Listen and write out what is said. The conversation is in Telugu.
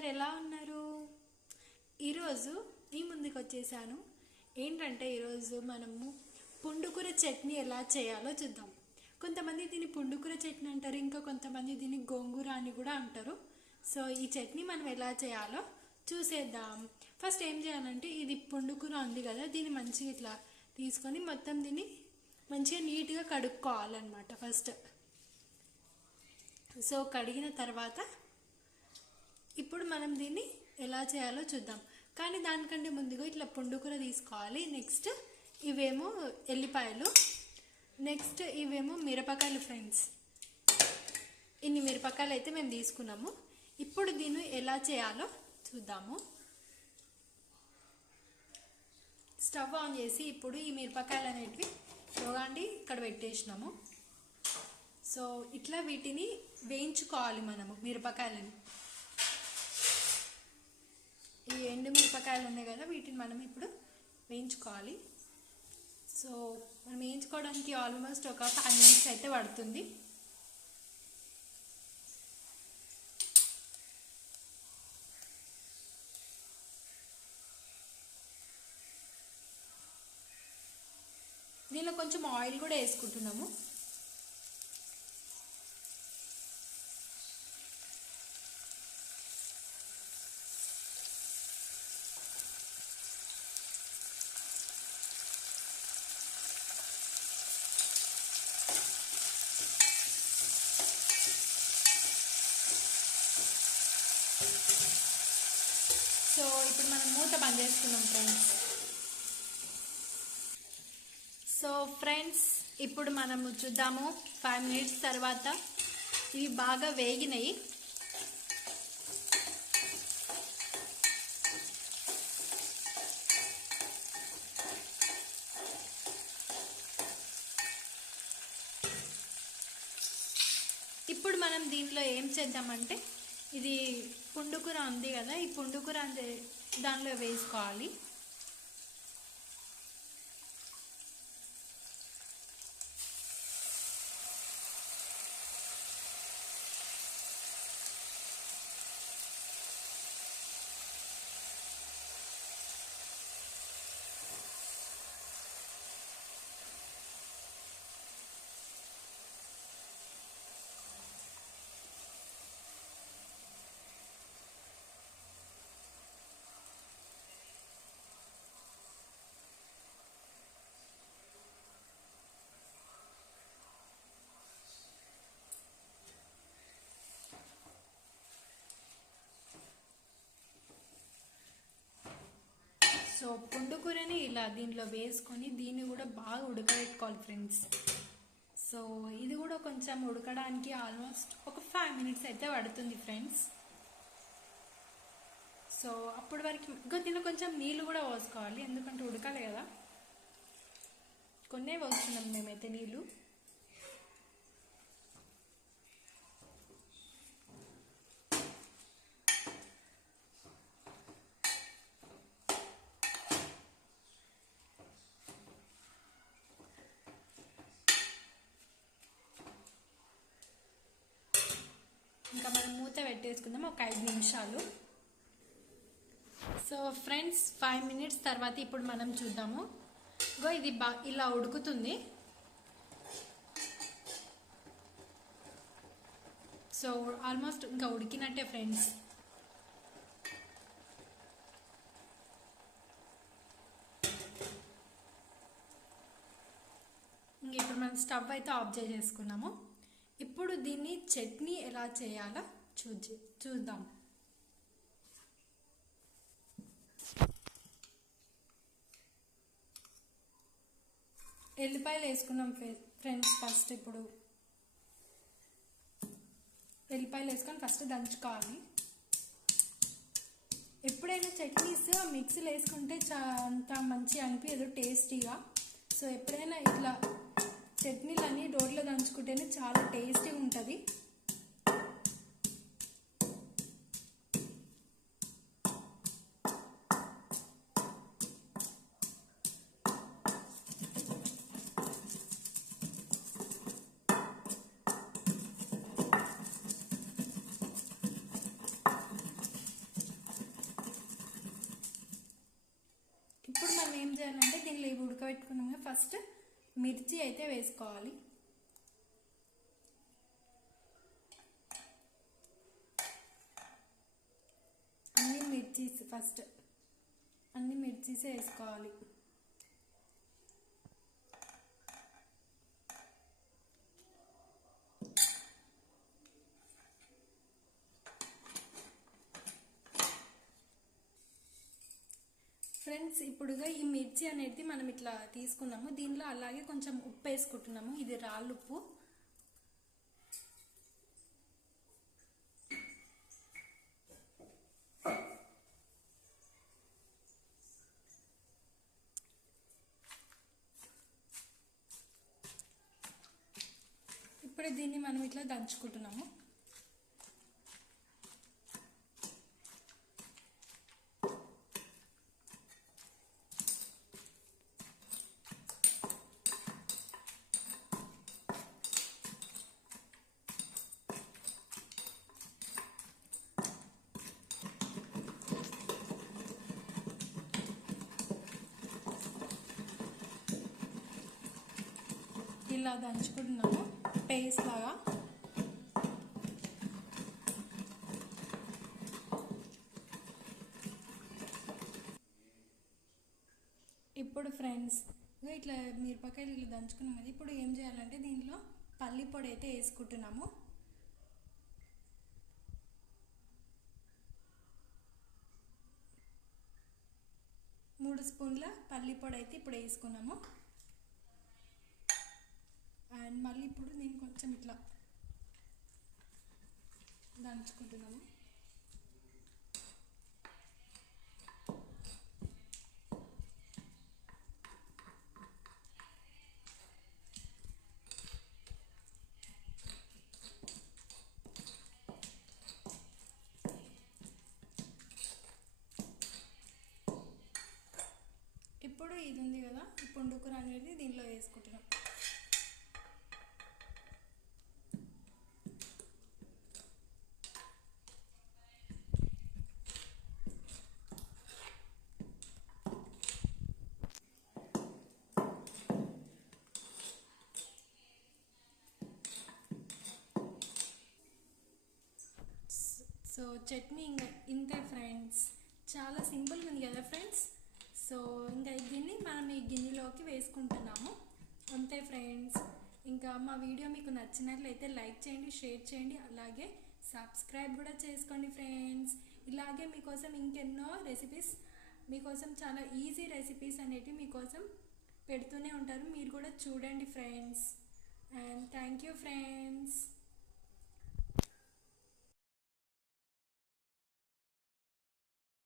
అందరు ఎలా ఉన్నారు? ఈరోజు మీ ముందుకు వచ్చేసాను. ఏంటంటే ఈరోజు మనము పుండుకూర చట్నీ ఎలా చేయాలో చూద్దాం. కొంతమంది దీన్ని పుండుకూర చట్నీ అంటారు, ఇంకా కొంతమంది దీన్ని గోంగూర అని కూడా అంటారు. సో ఈ చట్నీ మనం ఎలా చేయాలో చూసేద్దాం. ఫస్ట్ ఏం చేయాలంటే, ఇది పుండుకూర ఉంది కదా, దీన్ని మంచిగా ఇట్లా తీసుకొని మొత్తం దీన్ని మంచిగా నీట్గా కడుక్కోవాలన్నమాట ఫస్ట్. సో కడిగిన తర్వాత ఇప్పుడు మనం దీన్ని ఎలా చేయాలో చూద్దాం. కానీ దానికంటే ముందుగా ఇట్లా పుండుకూర తీసుకోవాలి. నెక్స్ట్ ఇవేమో ఎల్లిపాయలు, నెక్స్ట్ ఇవేమో మిరపకాయలు ఫ్రెండ్స్. ఇన్ని మిరపకాయలు అయితే మేము తీసుకున్నాము. ఇప్పుడు దీన్ని ఎలా చేయాలో చూద్దాము. స్టవ్ ఆన్ చేసి ఇప్పుడు ఈ మిరపకాయలు అనేటివి చూడండి ఇక్కడ పెట్టేసినాము. సో ఇట్లా వీటిని వేయించుకోవాలి మనము. మిరపకాయలని, ఈ ఎండు మిరపకాయలు ఉన్నాయి కదా, వీటిని మనం ఇప్పుడు వేయించుకోవాలి. సో మనం వేయించుకోవడానికి ఆల్మోస్ట్ ఒక 5 minutes అయితే పడుతుంది. దీనిలో కొంచెం ఆయిల్ కూడా వేసుకుంటున్నాము. సో ఇప్పుడు మనం మూత బంద్ చేసుకున్నాం ఫ్రెండ్స్. సో ఫ్రెండ్స్ ఇప్పుడు మనము చూద్దాము 5 minutes తర్వాత ఇవి బాగా వేగినాయి. ఇప్పుడు మనం దీనిలో ఏం చేద్దామంటే, ఇది పుండుకూర ఉంది కదా, ఈ పుండుకూర దానిలో వేసుకోవాలి. సో పుండుకూరని ఇలా దీంట్లో వేసుకొని దీన్ని కూడా బాగా ఉడకబెట్టుకోవాలి ఫ్రెండ్స్. సో ఇది కూడా కొంచెం ఉడకడానికి ఆల్మోస్ట్ ఒక 5 minutes అయితే పడుతుంది ఫ్రెండ్స్. సో అప్పటి వరకు ఇంకా దీనిలో కొంచెం నీళ్ళు కూడా పోసుకోవాలి, ఎందుకంటే ఉడకాలి కదా. కొన్నే పోస్తున్నాం మేమైతే నీళ్ళు. ఇంకా మనం మూత పెట్టేసుకుందాం ఒక 5 నిమిషాలు. సో ఫ్రెండ్స్ 5 minutes తర్వాత ఇప్పుడు మనం చూద్దాము. ఇది ఇలా ఉడుకుతుంది. సో ఆల్మోస్ట్ ఇంకా ఉడికినట్టే ఫ్రెండ్స్. ఇంక ఇప్పుడు మనం స్టవ్ అయితే ఆఫ్ చేసేసుకున్నాము. ఇప్పుడు దీన్ని చట్నీ ఎలా చేయాలో చూద్దాం. ఎల్లిపాయలు వేసుకున్నాం ఫ్రెండ్స్. ఫస్ట్ ఇప్పుడు ఎల్లిపాయలు వేసుకొని ఫస్ట్ దంచుకోవాలి. ఎప్పుడైనా చట్నీస్ మిక్సీలో వేసుకుంటే అంత మంచిగా అనిపించదు టేస్టీగా. సో ఎప్పుడైనా ఇట్లా చట్నీలన్నీ రోట్లో దంచుకుంటేనే చాలా టేస్టీగా ఉంటుంది. ఫస్ట్ మిర్చి అయితే వేసుకోవాలి. అన్ని మిర్చీస్ వేసుకోవాలి. ఫ్రెండ్స్, ఇప్పుడుగా ఈ మిర్చి అనేది మనం ఇట్లా తీసుకున్నాము. దీనిలో అలాగే కొంచెం ఉప్పు వేసుకుంటున్నాము. ఇది రాళ్ళుప్పు. ఇప్పుడు దీన్ని మనం ఇట్లా దంచుకుంటున్నాము. ఇలా దంచుకుంటున్నాము పేస్ట్ లాగా. ఇప్పుడు ఫ్రెండ్స్, ఇట్లా మిరపకాయలు ఇట్లా దంచుకున్నాం కదా. ఇప్పుడు ఏం చేయాలంటే దీంట్లో పల్లి పొడి అయితే వేసుకుంటున్నాము. మూడు స్పూన్ల పల్లి పొడి అయితే ఇప్పుడు వేసుకున్నాము. అండ్ మళ్ళీ ఇప్పుడు నేను కొంచెం ఇట్లా దంచుకుంటున్నాము. ఇప్పుడు ఇది ఉంది కదా, ఈ పుండుకూర అనేది దీనిలో వేసుకుంటున్నాం. సో చట్నీ ఇంకా ఇంతే ఫ్రెండ్స్, చాలా సింపుల్గా ఉంది కదా ఫ్రెండ్స్. సో ఇంకా దీన్ని మనం ఈ గిన్నెలోకి వేసుకుంటున్నాము. అంతే ఫ్రెండ్స్. ఇంకా మా వీడియో మీకు నచ్చినట్లయితే లైక్ చేయండి, షేర్ చేయండి, అలాగే సబ్స్క్రైబ్ కూడా చేసుకోండి ఫ్రెండ్స్. ఇలాగే మీకోసం ఇంకెన్నో రెసిపీస్, మీకోసం చాలా ఈజీ రెసిపీస్ అనేటివి మీకోసం పెడుతూనే ఉంటారు. మీరు కూడా చూడండి friends. And thank you friends.